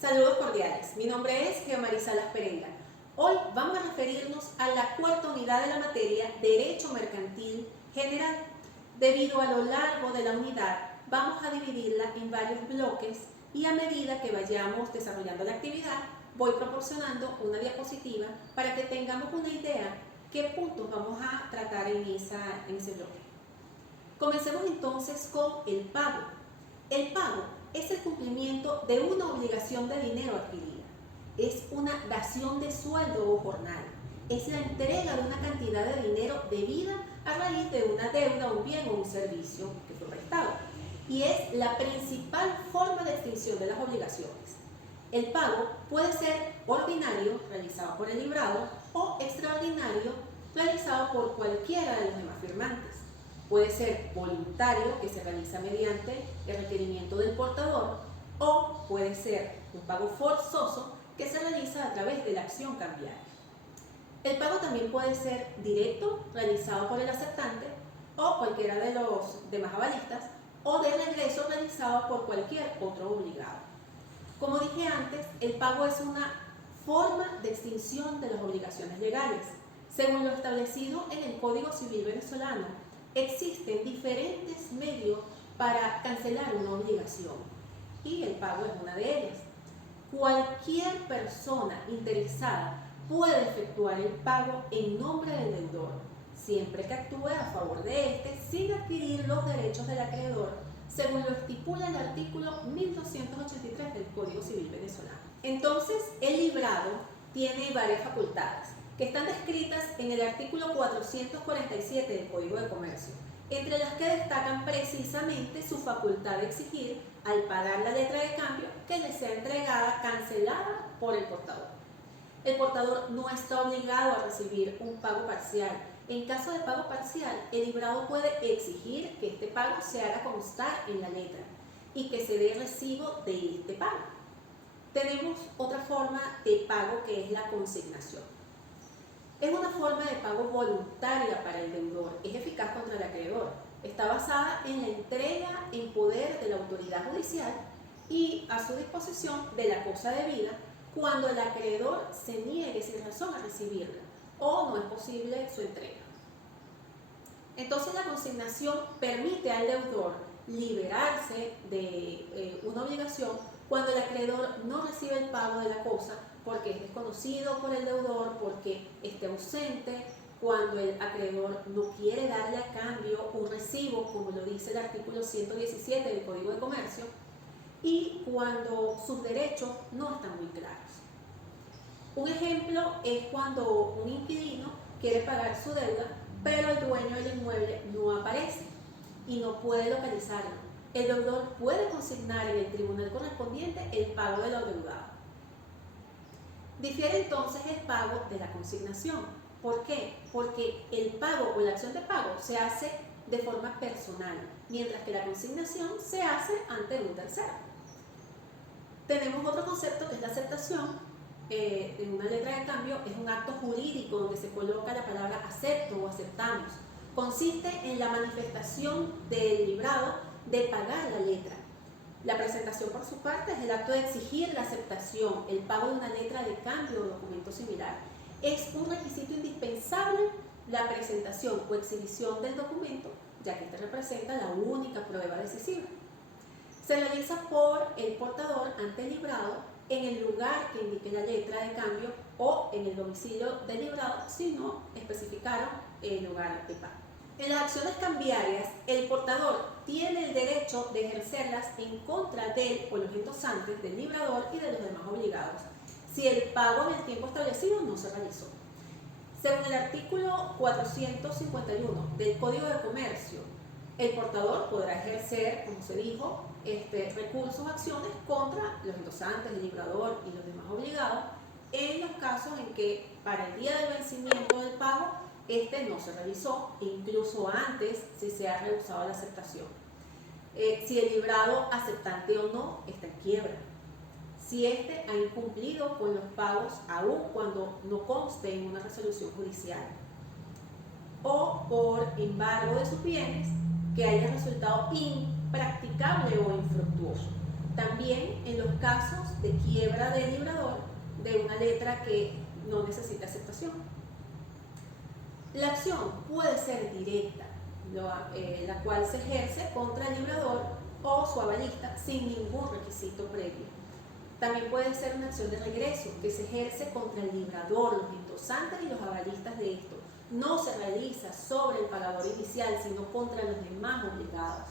Saludos cordiales, mi nombre es Geomari Salas Pereira. Hoy vamos a referirnos a la cuarta unidad de la materia Derecho Mercantil General. Debido a lo largo de la unidad, vamos a dividirla en varios bloques y a medida que vayamos desarrollando la actividad, voy proporcionando una diapositiva para que tengamos una idea qué puntos vamos a tratar en ese bloque. Comencemos entonces con el pago. El pago es el cumplimiento de una obligación de dinero adquirida. Es una dación de sueldo o jornal. Es la entrega de una cantidad de dinero debida a raíz de una deuda, un bien o un servicio que fue prestado. Y es la principal forma de extinción de las obligaciones. El pago puede ser ordinario, realizado por el librado, o extraordinario, realizado por cualquiera de los demás firmantes. Puede ser voluntario, que se realiza mediante el requerimiento del portador, o puede ser un pago forzoso, que se realiza a través de la acción cambiaria. El pago también puede ser directo, realizado por el aceptante, o cualquiera de los demás avalistas, o de regreso realizado por cualquier otro obligado. Como dije antes, el pago es una forma de extinción de las obligaciones legales. Según lo establecido en el Código Civil venezolano, existen diferentes medios para cancelar una obligación y el pago es una de ellas. Cualquier persona interesada puede efectuar el pago en nombre del deudor, siempre que actúe a favor de éste sin adquirir los derechos del acreedor, según lo estipula el artículo 1283 del Código Civil venezolano. Entonces, el librado tiene varias facultades que están descritas en el artículo 447 del Código de Comercio, entre las que destacan precisamente su facultad de exigir, al pagar la letra de cambio, que le sea entregada, cancelada por el portador. El portador no está obligado a recibir un pago parcial. En caso de pago parcial, el librado puede exigir que este pago se haga constar en la letra y que se dé recibo de este pago. Tenemos otra forma de pago que es la consignación. Es una forma de pago voluntaria para el deudor, es eficaz contra el acreedor. Está basada en la entrega en poder de la autoridad judicial y a su disposición de la cosa debida cuando el acreedor se niegue sin razón a recibirla o no es posible su entrega. Entonces la consignación permite al deudor liberarse de una obligación cuando el acreedor no recibe el pago de la cosa porque es desconocido por el deudor, porque esté ausente, cuando el acreedor no quiere darle a cambio un recibo, como lo dice el artículo 117 del Código de Comercio, y cuando sus derechos no están muy claros. Un ejemplo es cuando un inquilino quiere pagar su deuda, pero el dueño del inmueble no aparece y no puede localizarlo. El deudor puede consignar en el tribunal correspondiente el pago de lo deudado. Difiere entonces el pago de la consignación. ¿Por qué? Porque el pago o la acción de pago se hace de forma personal, mientras que la consignación se hace ante un tercero. Tenemos otro concepto que es la aceptación. En una letra de cambio es un acto jurídico donde se coloca la palabra acepto o aceptamos. Consiste en la manifestación del librado de pagar la letra. La presentación, por su parte, es el acto de exigir la aceptación, el pago de una letra de cambio o documento similar. Es un requisito indispensable la presentación o exhibición del documento, ya que este representa la única prueba decisiva. Se realiza por el portador ante el librado en el lugar que indique la letra de cambio o en el domicilio del librado, si no especificaron el lugar de pago. En las acciones cambiarias, el portador tiene el derecho de ejercerlas en contra del o los endosantes del librador y de los demás obligados, si el pago en el tiempo establecido no se realizó. Según el artículo 451 del Código de Comercio, el portador podrá ejercer, como se dijo, recursos o acciones contra los endosantes, el librador y los demás obligados en los casos en que para el día del vencimiento del pago este no se realizó, incluso antes si se ha rehusado la aceptación. Si el librado, aceptante o no, está en quiebra. Si éste ha incumplido con los pagos aún cuando no conste en una resolución judicial. O por embargo de sus bienes que haya resultado impracticable o infructuoso. También en los casos de quiebra del librador de una letra que no necesita aceptación. La acción puede ser directa, la cual se ejerce contra el librador o su avalista sin ningún requisito previo. También puede ser una acción de regreso que se ejerce contra el librador, los endosantes y los avalistas de esto. No se realiza sobre el pagador inicial, sino contra los demás obligados.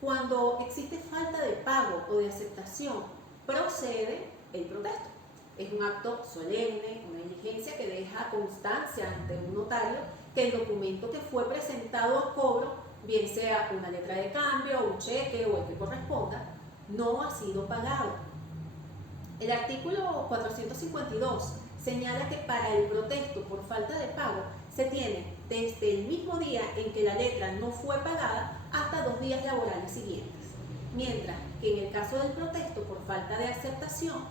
Cuando existe falta de pago o de aceptación, procede el protesto. Es un acto solemne, una diligencia que deja constancia ante un notario que el documento que fue presentado a cobro, bien sea una letra de cambio, un cheque o el que corresponda, no ha sido pagado. El artículo 452 señala que para el protesto por falta de pago se tiene desde el mismo día en que la letra no fue pagada hasta 2 días laborales siguientes, mientras que en el caso del protesto por falta de aceptación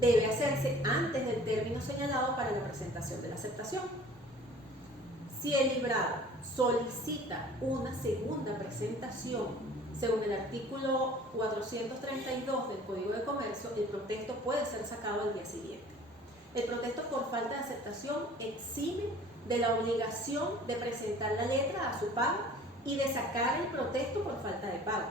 debe hacerse antes del término señalado para la presentación de la aceptación. Si el librado solicita una segunda presentación, según el artículo 432 del Código de Comercio, el protesto puede ser sacado al día siguiente. El protesto por falta de aceptación exime de la obligación de presentar la letra a su pago y de sacar el protesto por falta de pago.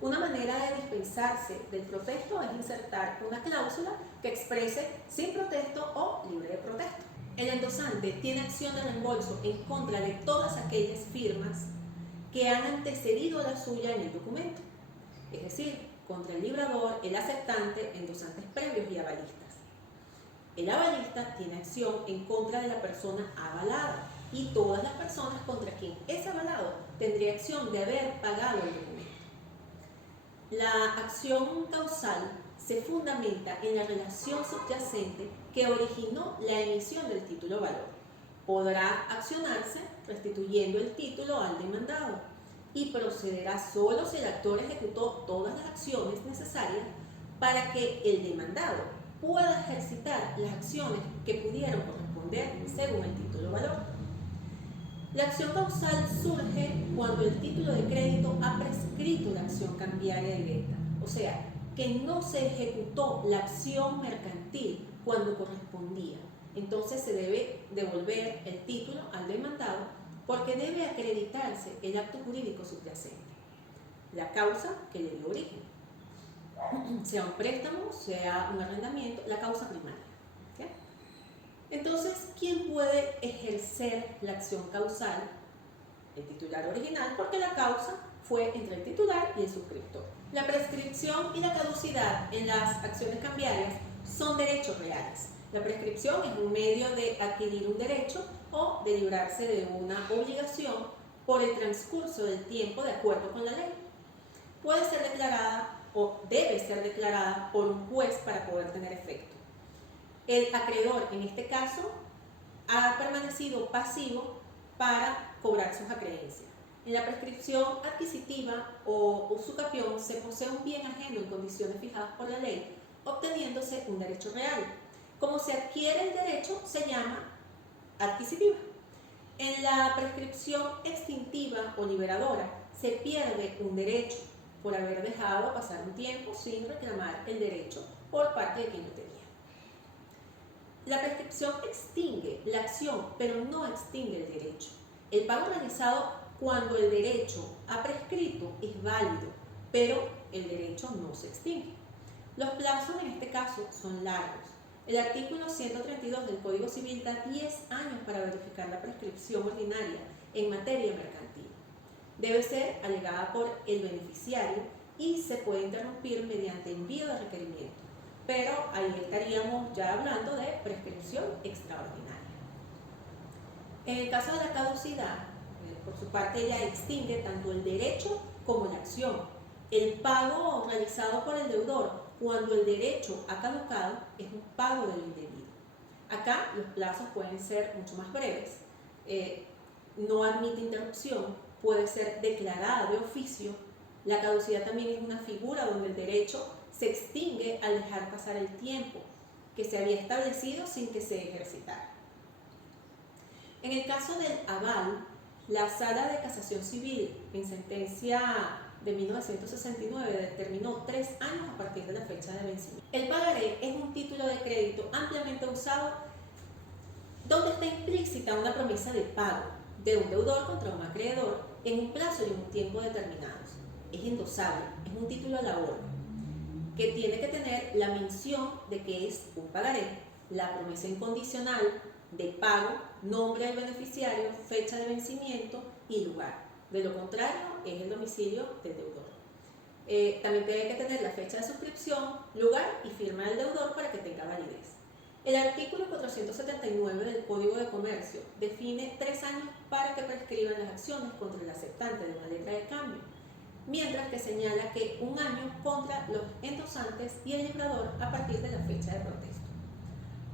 Una manera de dispensarse del protesto es insertar una cláusula que exprese sin protesto o libre de protesto. El endosante tiene acción de reembolso en contra de todas aquellas firmas que han antecedido a la suya en el documento, es decir, contra el librador, el aceptante, endosantes previos y avalistas. El avalista tiene acción en contra de la persona avalada y todas las personas contra quien es avalado tendría acción de haber pagado el documento. La acción causal se fundamenta en la relación subyacente que originó la emisión del título valor. Podrá accionarse restituyendo el título al demandado y procederá solo si el actor ejecutó todas las acciones necesarias para que el demandado pueda ejercitar las acciones que pudieron corresponder según el título valor. La acción causal surge cuando el título de crédito ha prescrito la acción cambiaria directa, o sea, que no se ejecutó la acción mercantil cuando correspondía. Entonces se debe devolver el título al demandado porque debe acreditarse el acto jurídico subyacente, la causa que le dio origen, sea un préstamo, sea un arrendamiento, la causa primaria. ¿Okay? Entonces, ¿quién puede ejercer la acción causal? El titular original, porque la causa fue entre el titular y el suscriptor. La prescripción y la caducidad en las acciones cambiarias son derechos reales. La prescripción es un medio de adquirir un derecho o de librarse de una obligación por el transcurso del tiempo de acuerdo con la ley. Puede ser declarada o debe ser declarada por un juez para poder tener efecto. El acreedor, en este caso, ha permanecido pasivo para cobrar sus acreencias. En la prescripción adquisitiva o usucapión se posee un bien ajeno en condiciones fijadas por la ley, obteniéndose un derecho real. Como se adquiere el derecho, se llama adquisitiva. En la prescripción extintiva o liberadora se pierde un derecho por haber dejado pasar un tiempo sin reclamar el derecho por parte de quien lo tenía. La prescripción extingue la acción, pero no extingue el derecho. El pago realizado cuando el derecho ha prescrito es válido, pero el derecho no se extingue. Los plazos en este caso son largos. El artículo 132 del Código Civil da 10 años para verificar la prescripción ordinaria en materia mercantil. Debe ser alegada por el beneficiario y se puede interrumpir mediante envío de requerimiento. Pero ahí estaríamos ya hablando de prescripción extraordinaria. En el caso de la caducidad, por su parte ella extingue tanto el derecho como la acción. El pago realizado por el deudor cuando el derecho ha caducado es un pago de lo indebido. Acá los plazos pueden ser mucho más breves, no admite interrupción, puede ser declarada de oficio. La caducidad también es una figura donde el derecho se extingue al dejar pasar el tiempo que se había establecido sin que se ejercitara. En el caso del aval, la Sala de Casación Civil, en sentencia de 1969 determinó 3 años a partir de la fecha de vencimiento. El pagaré es un título de crédito ampliamente usado donde está implícita una promesa de pago de un deudor contra un acreedor en un plazo y en un tiempo determinados. Es endosable, es un título a la orden, que tiene que tener la mención de que es un pagaré, la promesa incondicional de pago, nombre del beneficiario, fecha de vencimiento y lugar. De lo contrario, es el domicilio del deudor. También tiene que tener la fecha de suscripción, lugar y firma del deudor para que tenga validez. El artículo 479 del Código de Comercio define 3 años para que prescriban las acciones contra el aceptante de una letra de cambio, mientras que señala que 1 año contra los endosantes y el librador a partir de la fecha de protesto.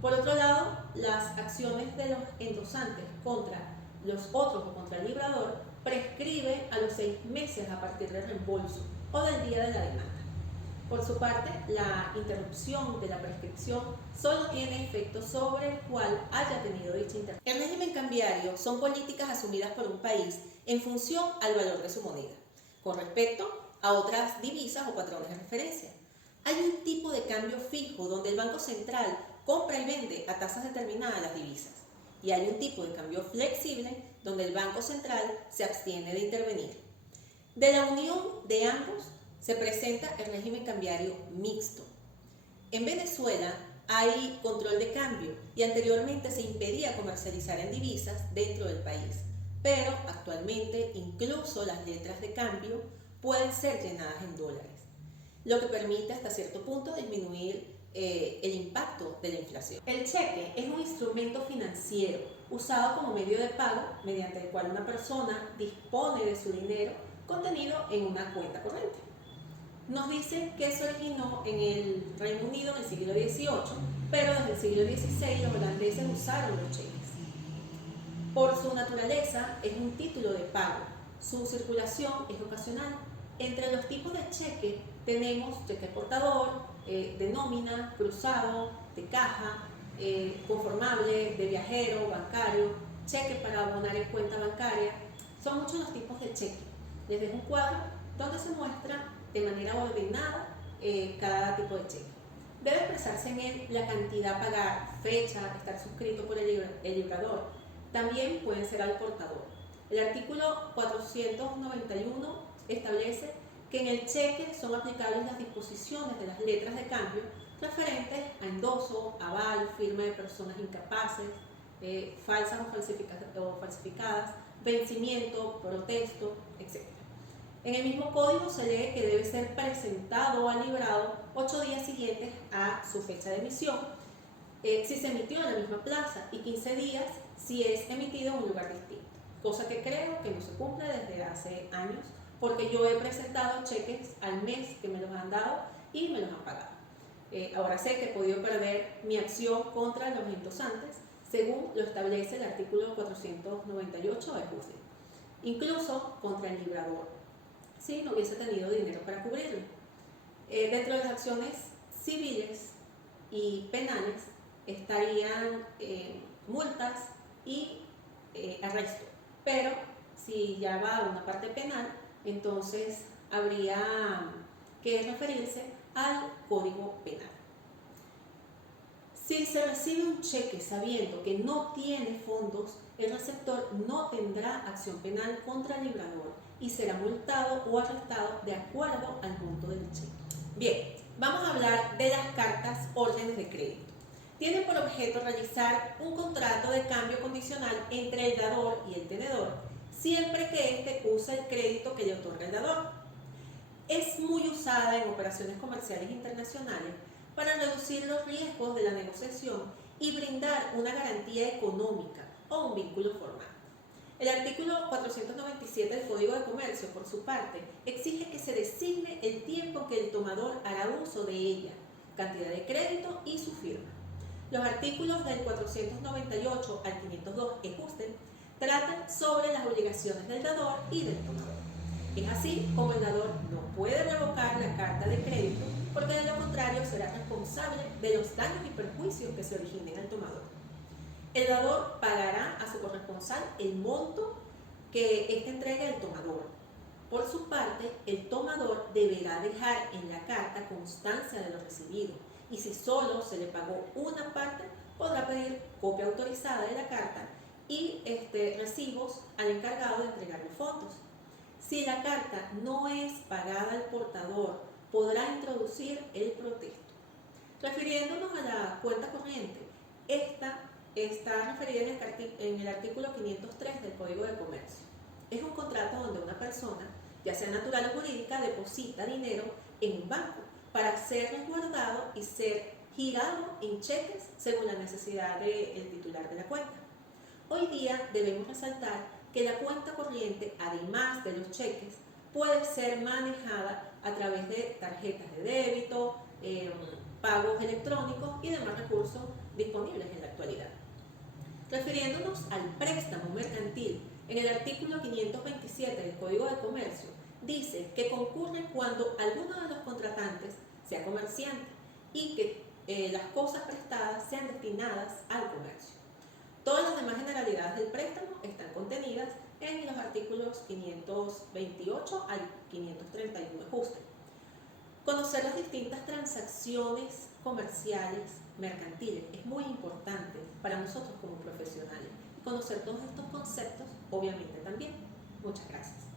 Por otro lado, las acciones de los endosantes contra los otros o contra el librador prescribe a los 6 meses a partir del reembolso o del día de la demanda. Por su parte, la interrupción de la prescripción solo tiene efecto sobre el cual haya tenido dicha interrupción. El régimen cambiario son políticas asumidas por un país en función al valor de su moneda, con respecto a otras divisas o patrones de referencia. Hay un tipo de cambio fijo donde el Banco Central compra y vende a tasas determinadas las divisas, y hay un tipo de cambio flexible donde el Banco Central se abstiene de intervenir. De la unión de ambos se presenta el régimen cambiario mixto. En Venezuela hay control de cambio y anteriormente se impedía comercializar en divisas dentro del país, pero actualmente incluso las letras de cambio pueden ser llenadas en dólares, lo que permite hasta cierto punto disminuir el impacto de la inflación. El cheque es un instrumento financiero usado como medio de pago mediante el cual una persona dispone de su dinero contenido en una cuenta corriente. Nos dice que se originó en el Reino Unido en el siglo XVIII, pero desde el siglo XVI los holandeses usaron los cheques. Por su naturaleza es un título de pago, su circulación es ocasional. Entre los tipos de cheque tenemos cheque portador, de nómina, cruzado, de caja, conformable, de viajero, bancario, cheque para abonar en cuenta bancaria. Son muchos los tipos de cheque. Les dejo un cuadro donde se muestra de manera ordenada cada tipo de cheque. Debe expresarse en él la cantidad a pagar, fecha, estar suscrito por el librador. También pueden ser al portador. El artículo 491 establece que en el cheque son aplicables las disposiciones de las letras de cambio referentes a endoso, aval, firma de personas incapaces, falsas o falsificadas, vencimiento, protesto, etc. En el mismo código se lee que debe ser presentado al librado 8 días siguientes a su fecha de emisión, si se emitió en la misma plaza, y 15 días si es emitido en un lugar distinto, cosa que creo que no se cumple desde hace años, porque yo he presentado cheques al mes que me los han dado y me los han pagado. Ahora sé que he podido perder mi acción contra los endosantes, según lo establece el artículo 498 del JUSDE, incluso contra el librador, si no hubiese tenido dinero para cubrirlo. Dentro de las acciones civiles y penales estarían multas y arresto, pero si ya va a una parte penal, entonces habría que referirse al Código Penal. Si se recibe un cheque sabiendo que no tiene fondos, el receptor no tendrá acción penal contra el librador y será multado o arrestado de acuerdo al monto del cheque. Bien, vamos a hablar de las cartas órdenes de crédito. Tienen por objeto realizar un contrato de cambio condicional entre el dador y el tenedor, siempre que éste use el crédito que le otorga el dador. Es muy usada en operaciones comerciales internacionales para reducir los riesgos de la negociación y brindar una garantía económica o un vínculo formal. El artículo 497 del Código de Comercio, por su parte, exige que se designe el tiempo que el tomador hará uso de ella, cantidad de crédito y su firma. Los artículos del 498 al 502 EJUSDE tratan sobre las obligaciones del dador y del tomador. Es así como el dador no puede revocar la carta de crédito, porque de lo contrario será responsable de los daños y perjuicios que se originen al tomador. El dador pagará a su corresponsal el monto que éste entregue al tomador. Por su parte, el tomador deberá dejar en la carta constancia de lo recibido y si solo se le pagó una parte, podrá pedir copia autorizada de la carta y recibos al encargado de entregar los fondos. Si la carta no es pagada al portador, podrá introducir el protesto. Refiriéndonos a la cuenta corriente, esta está referida en el artículo 503 del Código de Comercio. Es un contrato donde una persona, ya sea natural o jurídica, deposita dinero en un banco para ser resguardado y ser girado en cheques según la necesidad del titular de la cuenta. Hoy día debemos resaltar que la cuenta corriente, además de los cheques, puede ser manejada a través de tarjetas de débito, pagos electrónicos y demás recursos disponibles en la actualidad. Refiriéndonos al préstamo mercantil, en el artículo 527 del Código de Comercio, dice que concurre cuando alguno de los contratantes sea comerciante y que las cosas prestadas sean destinadas al comercio. Todas las demás generalidades del préstamo están contenidas en los artículos 528 al 531 ajuste. Conocer las distintas transacciones comerciales, mercantiles, es muy importante para nosotros como profesionales. Conocer todos estos conceptos, obviamente también. Muchas gracias.